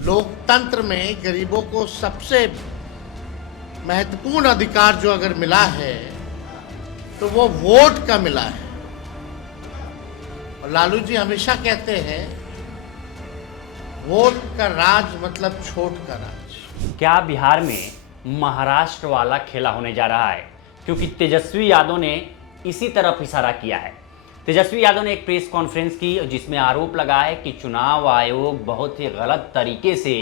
लोकतंत्र में गरीबों को सबसे महत्वपूर्ण अधिकार जो अगर मिला है तो वो वोट का मिला है। और लालू जी हमेशा कहते हैं वोट का राज मतलब छोट का राज। क्या बिहार में महाराष्ट्र वाला खेला होने जा रहा है? क्योंकि तेजस्वी यादव ने इसी तरफ इशारा किया है। तेजस्वी यादव ने एक प्रेस कॉन्फ्रेंस की जिसमें आरोप लगा है कि चुनाव आयोग बहुत ही गलत तरीके से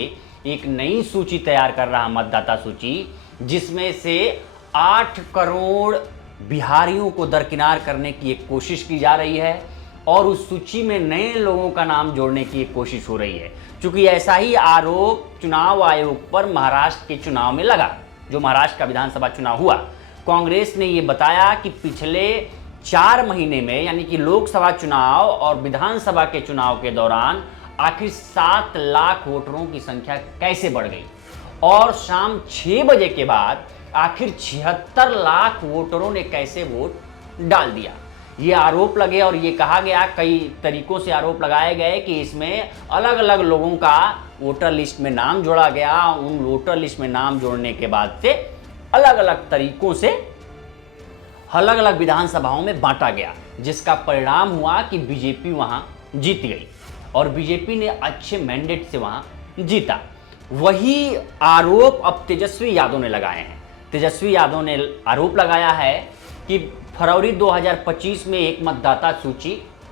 एक नई सूची तैयार कर रहा, मतदाता सूची, जिसमें से 8 करोड़ बिहारियों को दरकिनार करने की एक कोशिश की जा रही है और उस सूची में नए लोगों का नाम जोड़ने की एक कोशिश हो रही है। क्योंकि ऐसा ही आरोप चुनाव आयोग पर महाराष्ट्र के चुनाव में लगा, जो महाराष्ट्र का विधानसभा चुनाव हुआ। कांग्रेस ने ये बताया कि पिछले 4 महीने में, यानी कि लोकसभा चुनाव और विधानसभा के चुनाव के दौरान आखिर 7 लाख वोटरों की संख्या कैसे बढ़ गई और शाम 6 बजे के बाद आखिर 76 लाख वोटरों ने कैसे वोट डाल दिया। ये आरोप लगे और ये कहा गया, कई तरीकों से आरोप लगाए गए कि इसमें अलग अलग लोगों का वोटर लिस्ट में नाम जोड़ा गया। उन वोटर लिस्ट में नाम जोड़ने के बाद से अलग अलग तरीकों से अलग अलग विधानसभाओं में बांटा गया, जिसका परिणाम हुआ कि बीजेपी वहां जीत गई और बीजेपी ने अच्छे मैंडेट से वहां जीता। वही आरोप अब तेजस्वी यादव ने लगाए हैं। तेजस्वी यादव ने आरोप लगाया है कि फरवरी 2025 में एक मतदाता सूची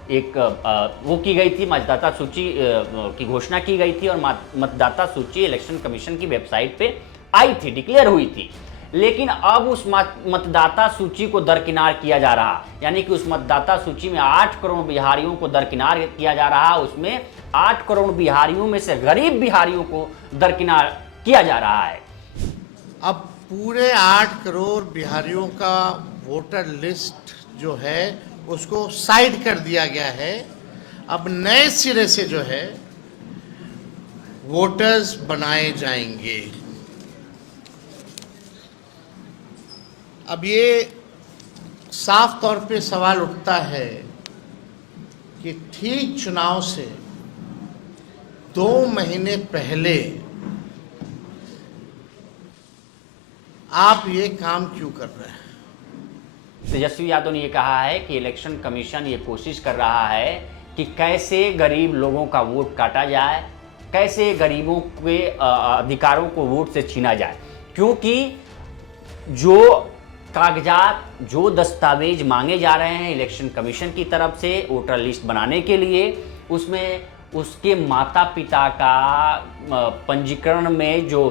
वो की गई थी, मतदाता सूची की घोषणा की गई थी और मतदाता सूची इलेक्शन कमीशन की वेबसाइट पे आई थी, डिक्लेयर हुई थी। लेकिन अब उस मतदाता सूची को दरकिनार किया जा रहा, यानी कि उस मतदाता सूची में 8 करोड़ बिहारियों को दरकिनार किया जा रहा। उसमें 8 करोड़ बिहारियों में से गरीब बिहारियों को दरकिनार किया जा रहा है। अब पूरे 8 करोड़ बिहारियों का वोटर लिस्ट जो है उसको साइड कर दिया गया है। अब नए सिरे से जो है वोटर्स बनाए जाएंगे। अब ये साफ तौर पे सवाल उठता है कि ठीक चुनाव से 2 महीने पहले आप ये काम क्यों कर रहे हैं? तेजस्वी यादव ने यह कहा है कि इलेक्शन कमीशन ये कोशिश कर रहा है कि कैसे गरीब लोगों का वोट काटा जाए, कैसे गरीबों के अधिकारों को वोट से छीना जाए। क्योंकि जो कागजात, जो दस्तावेज मांगे जा रहे हैं इलेक्शन कमीशन की तरफ से वोटर लिस्ट बनाने के लिए, उसमें उसके माता पिता का पंजीकरण में जो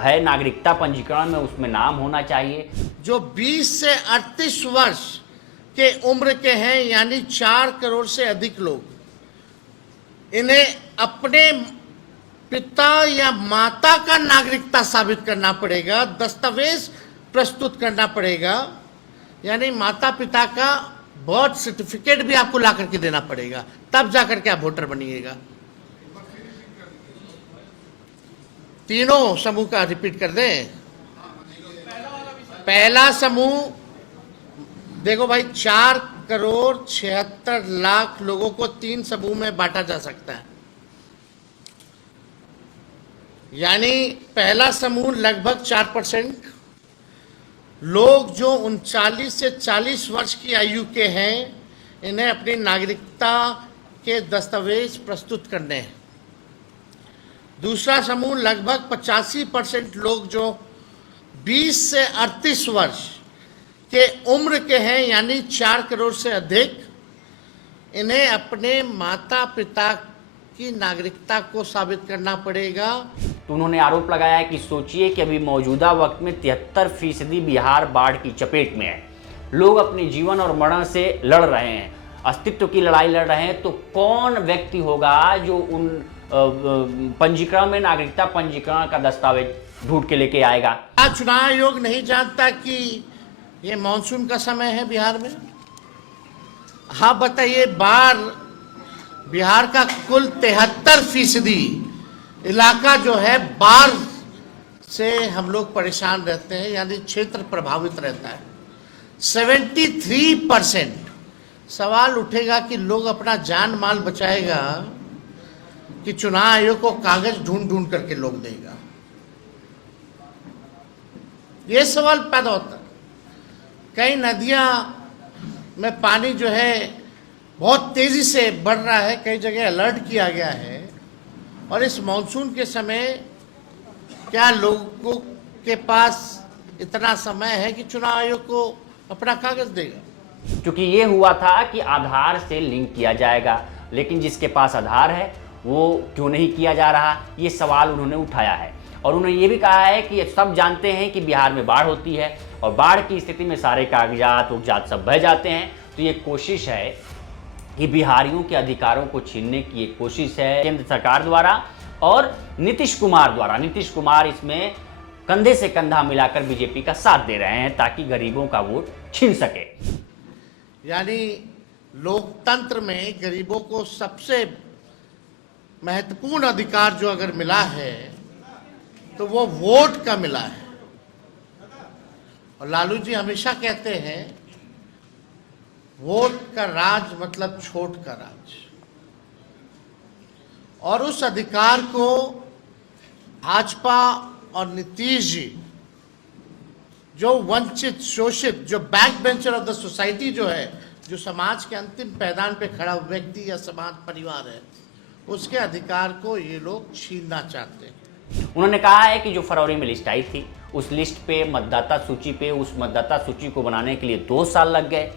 है, नागरिकता पंजीकरण में उसमें नाम होना चाहिए। जो 20 से 38 वर्ष के उम्र के हैं, यानी 4 करोड़ से अधिक लोग, इन्हें अपने पिता या माता का नागरिकता साबित करना पड़ेगा, दस्तावेज प्रस्तुत करना पड़ेगा। यानी माता पिता का बर्थ सर्टिफिकेट भी आपको ला करके देना पड़ेगा, तब जाकर के आप वोटर बनिएगा। तीनों समूह का रिपीट कर दें। पहला समूह देखो भाई, 4 करोड़ 76 लाख लोगों को 3 समूह में बांटा जा सकता है। यानी पहला समूह लगभग 4% लोग जो 39 से 40 वर्ष की आयु के हैं, इन्हें अपनी नागरिकता के दस्तावेज प्रस्तुत करने हैं। दूसरा समूह लगभग 85% लोग जो 20 से 38 वर्ष के उम्र के हैं, यानी 4 करोड़ से अधिक, इन्हें अपने माता पिता की नागरिकता को साबित करना पड़ेगा। तो उन्होंने आरोप लगाया है कि सोचिए कि अभी मौजूदा वक्त में 73% बिहार बाढ़ की चपेट में है। लोग अपने जीवन और मरण से लड़ रहे हैं, अस्तित्व की लड़ाई लड़ रहे हैं। तो कौन व्यक्ति होगा जो उन पंजीकरण में, नागरिकता पंजीकरण का दस्तावेज ढूंढ के लेके आएगा? चुनाव आयोग नहीं जानता कि ये मानसून का समय है बिहार में? हाँ बताइए, बिहार का कुल 73% इलाका जो है बाढ़ से हम लोग परेशान रहते हैं, यानी क्षेत्र प्रभावित रहता है। 73% सवाल उठेगा कि लोग अपना जान माल बचाएगा कि चुनाव आयोग को कागज ढूंढ ढूंढ करके लोग देगा। ये सवाल पैदा होता है। कई नदियां में पानी जो है बहुत तेजी से बढ़ रहा है, कई जगह अलर्ट किया गया है, और इस मानसून के समय क्या लोगों के पास इतना समय है कि चुनाव आयोग को अपना कागज देगा? क्योंकि ये हुआ था कि आधार से लिंक किया जाएगा, लेकिन जिसके पास आधार है वो क्यों नहीं किया जा रहा, ये सवाल उन्होंने उठाया है। और उन्होंने ये भी कहा है कि सब जानते हैं कि बिहार में बाढ़ होती है और बाढ़ की स्थिति में सारे कागजात उगजात सब बह जाते हैं। तो ये कोशिश है कि बिहारियों के अधिकारों को छीनने की एक कोशिश है केंद्र सरकार द्वारा और नीतीश कुमार द्वारा। नीतीश कुमार इसमें कंधे से कंधा मिलाकर बीजेपी का साथ दे रहे हैं ताकि गरीबों का वोट छीन सके। यानी लोकतंत्र में गरीबों को सबसे महत्वपूर्ण अधिकार जो अगर मिला है तो वो वोट का मिला है। और लालू जी हमेशा कहते हैं वोट का राज मतलब छोट का राज, और उस अधिकार को भाजपा और नीतीश जी, जो वंचित शोषित, जो back bencher of the society जो है, जो समाज के अंतिम पैदान पे खड़ा व्यक्ति या समाज परिवार है, उसके अधिकार को ये लोग छीनना चाहते हैं। उन्होंने कहा है कि जो फरवरी में लिस्ट आई थी उस लिस्ट पे मतदाता सूची पे उस मतदाता सूची को बनाने के लिए 2 साल लग गए।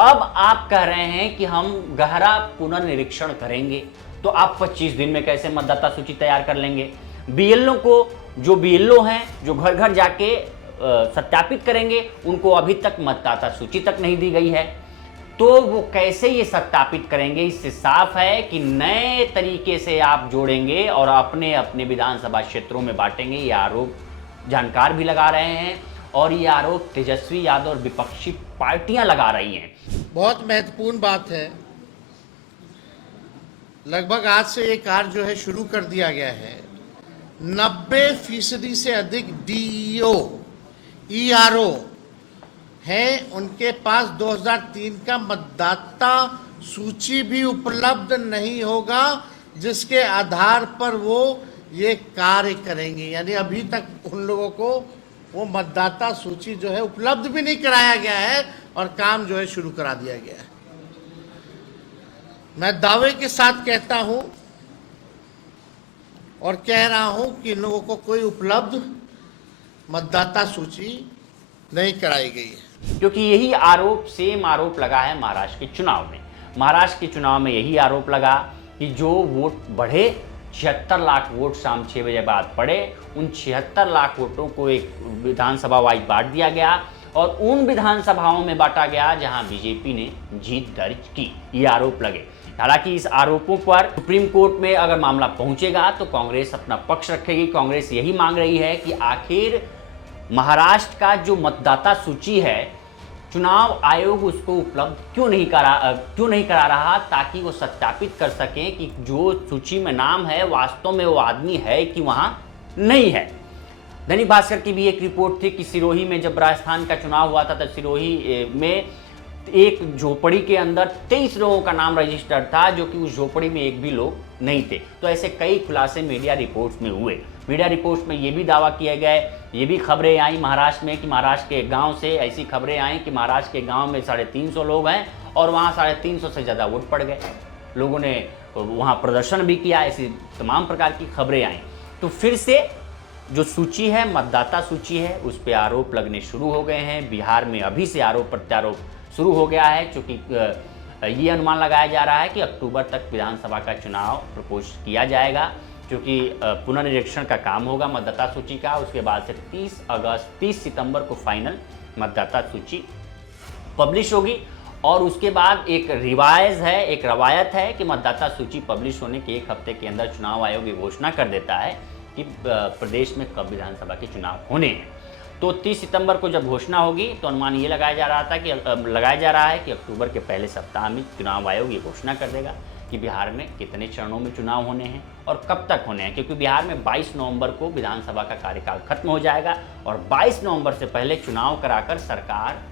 अब आप कह रहे हैं कि हम गहरा पुनर्निरीक्षण करेंगे, तो आप 25 दिन में कैसे मतदाता सूची तैयार कर लेंगे? बीएलओ को, जो बीएलओ हैं, जो घर घर जाके सत्यापित करेंगे, उनको अभी तक मतदाता सूची तक नहीं दी गई है, तो वो कैसे ये सत्यापित करेंगे? इससे साफ है कि नए तरीके से आप जोड़ेंगे और अपने अपने विधानसभा क्षेत्रों में बांटेंगे। ये आरोप जानकार भी लगा रहे हैं और ये आरोप तेजस्वी यादव और विपक्षी पार्टियां लगा रही हैं। बहुत महत्वपूर्ण बात है। लगभग आज से ये कार्य जो है शुरू कर दिया गया है। 90% से अधिक डीईओ, ईआरओ हैं, उनके पास 2003 का मतदाता सूची भी उपलब्ध नहीं होगा जिसके आधार पर वो ये कार्य करेंगे। यानी अभी तक उन लोगों को वो मतदाता सूची जो है उपलब्ध भी नहीं कराया गया है और काम जो है शुरू करा दिया गया है। मैं दावे के साथ कहता हूं और कह रहा हूं कि इन लोगों को कोई उपलब्ध मतदाता सूची नहीं कराई गई है। क्योंकि यही आरोप, सेम आरोप लगा है महाराष्ट्र के चुनाव में। महाराष्ट्र के चुनाव में यही आरोप लगा कि जो वोट बढ़े, 76 लाख वोट शाम 6 बजे बाद पड़े, उन 76 लाख वोटों को एक विधानसभा वाइज बांट दिया गया और उन विधानसभाओं में बांटा गया जहां बीजेपी ने जीत दर्ज की। ये आरोप लगे। हालांकि इस आरोपों पर सुप्रीम कोर्ट में अगर मामला पहुंचेगा तो कांग्रेस अपना पक्ष रखेगी। कांग्रेस यही मांग रही है कि आखिर महाराष्ट्र का जो मतदाता सूची है, चुनाव आयोग उसको उपलब्ध क्यों नहीं करा रहा, ताकि वो सत्यापित कर सकें कि जो सूची में नाम है वास्तव में वो आदमी है कि वहां नहीं है। दैनिक भास्कर की भी एक रिपोर्ट थी कि सिरोही में जब राजस्थान का चुनाव हुआ था तब सिरोही में एक झोपड़ी के अंदर 23 लोगों का नाम रजिस्टर्ड था, जो कि उस झोपड़ी में एक भी लोग नहीं थे। तो ऐसे कई खुलासे मीडिया रिपोर्ट्स में हुए। मीडिया रिपोर्ट्स में ये भी दावा किए गए, ये भी खबरें आई महाराष्ट्र में कि महाराष्ट्र के गांव से ऐसी खबरें आई कि महाराष्ट्र के गांव में 350 लोग हैं और वहाँ 350 से ज़्यादा वोट पड़ गए। लोगों ने वहाँ प्रदर्शन भी किया, ऐसी तमाम प्रकार की खबरें आई। तो फिर से जो सूची है, मतदाता सूची है, उस पर आरोप लगने शुरू हो गए हैं। बिहार में अभी से आरोप प्रत्यारोप शुरू हो गया है, क्योंकि ये अनुमान लगाया जा रहा है कि अक्टूबर तक विधानसभा का चुनाव प्रपोज किया जाएगा, क्योंकि पुनर्निरीक्षण का काम होगा मतदाता सूची का। उसके बाद से 30 सितंबर को फाइनल मतदाता सूची पब्लिश होगी और उसके बाद एक रवायत है कि मतदाता सूची पब्लिश होने के 1 हफ्ते के अंदर चुनाव आयोग ये घोषणा कर देता है कि प्रदेश में कब विधानसभा के चुनाव होने हैं। तो 30 सितंबर को जब घोषणा होगी तो अनुमान ये लगाया जा रहा है कि अक्टूबर के पहले सप्ताह में चुनाव आयोग ये घोषणा कर देगा कि बिहार में कितने चरणों में चुनाव होने हैं और कब तक होने हैं। क्योंकि बिहार में 22 नवंबर को विधानसभा का कार्यकाल खत्म हो जाएगा और 22 नवंबर से पहले चुनाव कराकर सरकार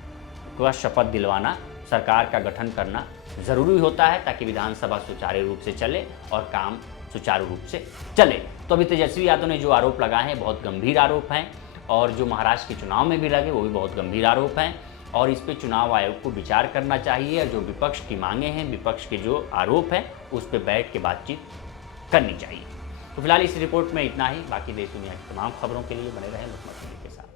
को शपथ दिलवाना, सरकार का गठन करना ज़रूरी होता है, ताकि विधानसभा सुचारू रूप से चले और काम सुचारू रूप से चले। तो अभी तेजस्वी यादव ने जो आरोप लगाए हैं बहुत गंभीर आरोप हैं, और जो महाराष्ट्र के चुनाव में भी लगे वो भी बहुत गंभीर आरोप हैं, और इस पे चुनाव आयोग को विचार करना चाहिए, और जो विपक्ष की मांगे हैं, विपक्ष के जो आरोप हैं उस पर बैठ के बातचीत करनी चाहिए। तो फिलहाल इस रिपोर्ट में इतना ही। बाकी देश दुनिया की तमाम खबरों के लिए बने रहें मुख्यमंत्री के साथ।